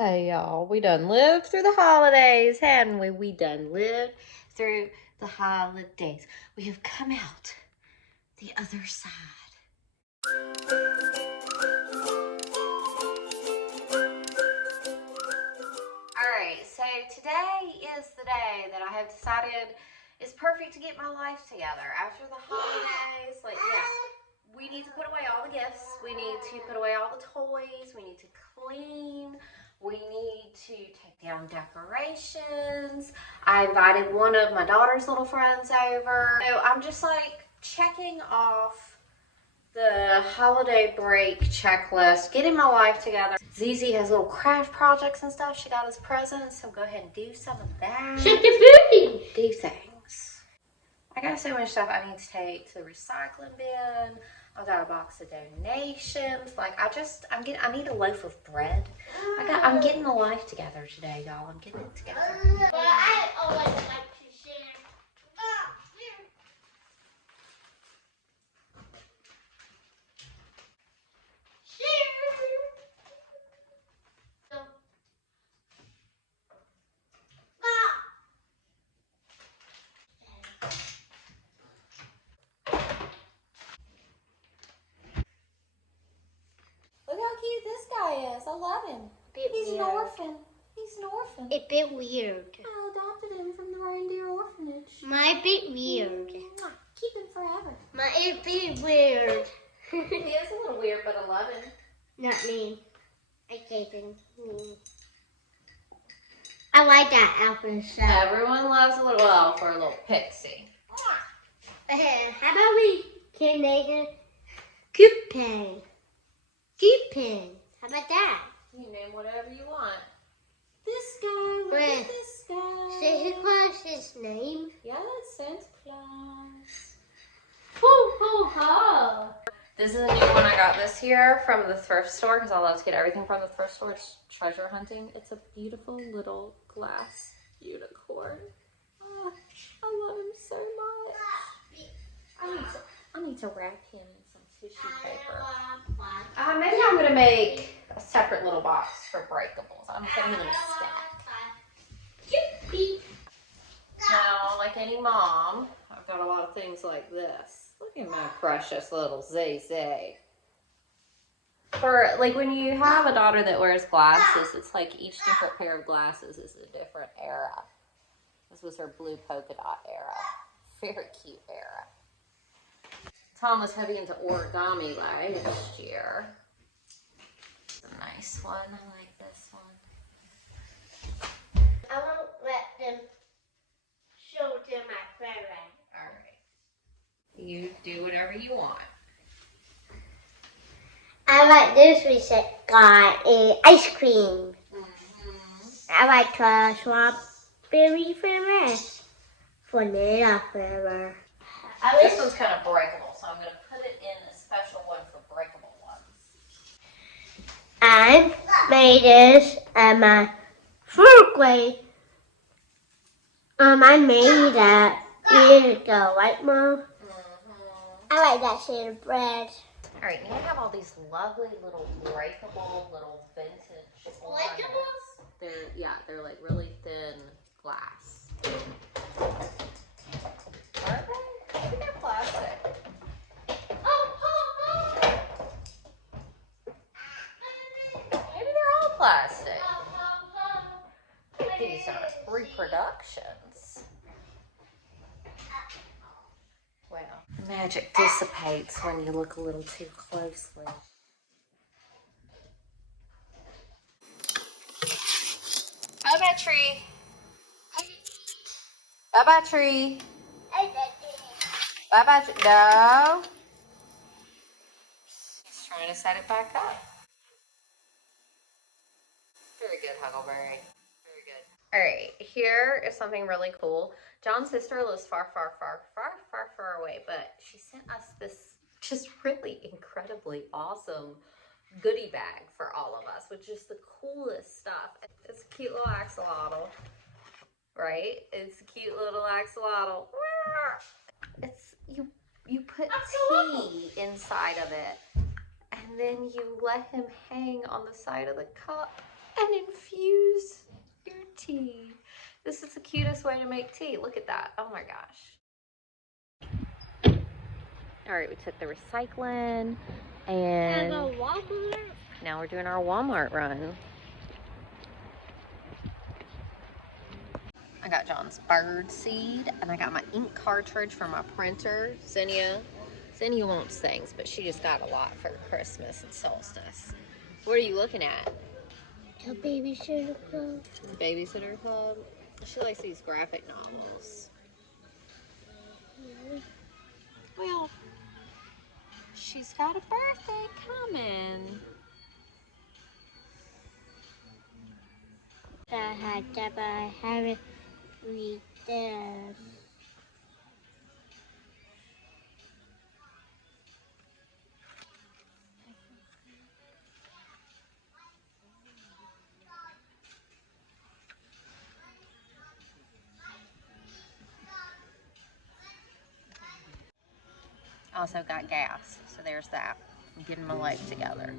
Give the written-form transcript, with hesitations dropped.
Hey y'all, we done lived through the holidays, hadn't we? We done lived through the holidays. We have come out the other side. Alright, so today is the day that I have decided is perfect to get my life together. After the holidays, we need to put away all the gifts. We need to put away all the toys. We need to clean. We need to take down decorations. I invited one of my daughter's little friends over. So I'm just like checking off the holiday break checklist, getting my life together. ZZ has little craft projects and stuff she got as presents, so go ahead and do some of that. Shut the booty! Do things. I got so much stuff I need to take to the recycling bin. I got a box of donations. I need a loaf of bread. I'm getting a life together today, y'all. I'm getting it together. But I always like to share. Look how cute this guy is. I love him. He's an orphan. He's an orphan. A bit weird. I adopted him from the reindeer orphanage. My bit weird. Keep him forever. My a bit weird. He is a little weird, but I love him. Not me. I gave him me. I like that outfit. So. Everyone loves a little elf or a little pixie. How about we can make a coupon? Coupon. How about that? You name whatever you want. This guy, look Wait. at this guy. Santa Claus his name? Yeah, that's Santa Claus. Ho ho ho! This is a new one I got this year from the thrift store because I love to get everything from the thrift store. It's treasure hunting. It's a beautiful little glass unicorn. Oh, I love him so much. I need to wrap him in some tissue paper. Maybe I'm gonna make a separate little box for breakables. I'm putting them in a stack. Now, like any mom, I've got a lot of things like this. Look at my precious little ZZ. For like when you have a daughter that wears glasses, it's like each different pair of glasses is a different era. This was her blue polka dot era. Very cute era. Tom was heavy into origami last year. It's a nice one. I like this one. I won't let them show to my friend. All right. You do whatever you want. I like this we got ice cream. I like strawberry flavor, vanilla flavor. This one's kind of breakable, so I'm going to put it in a special one for breakable ones. I made this at my fourth grade. I made that years ago, right, Mom? I like that shade of bread. All right, now I have all these lovely little breakable, little vintage ones. They're like really thin glass. Are they? I think they're plastic. Maybe they're all plastic. These are reproductions. Well, magic dissipates when you look a little too closely. Bye-bye, tree. Bye-bye, tree. Bye-bye, no. Just trying to set it back up. Very good, Huckleberry. Very good. All right, here is something really cool. John's sister lives far, far, far, far, far, far away, but she sent us this just really incredibly awesome goodie bag for all of us, which is the coolest stuff. It's a cute little axolotl, right? It's a cute little axolotl. It's you put tea inside of it, and then you let him hang on the side of the cup. and infuse your tea. This is the cutest way to make tea. Look at that. Oh my gosh. All right, we took the recycling and now we're doing our Walmart run. I got John's bird seed and I got my ink cartridge for my printer. Zinnia wants things, but she just got a lot for Christmas and solstice. What are you looking at? The Babysitter Club. The Babysitter Club? She likes these graphic novels. Well, she's got a birthday coming. I haven't read this. Also got gas, so there's that. I'm getting my life together.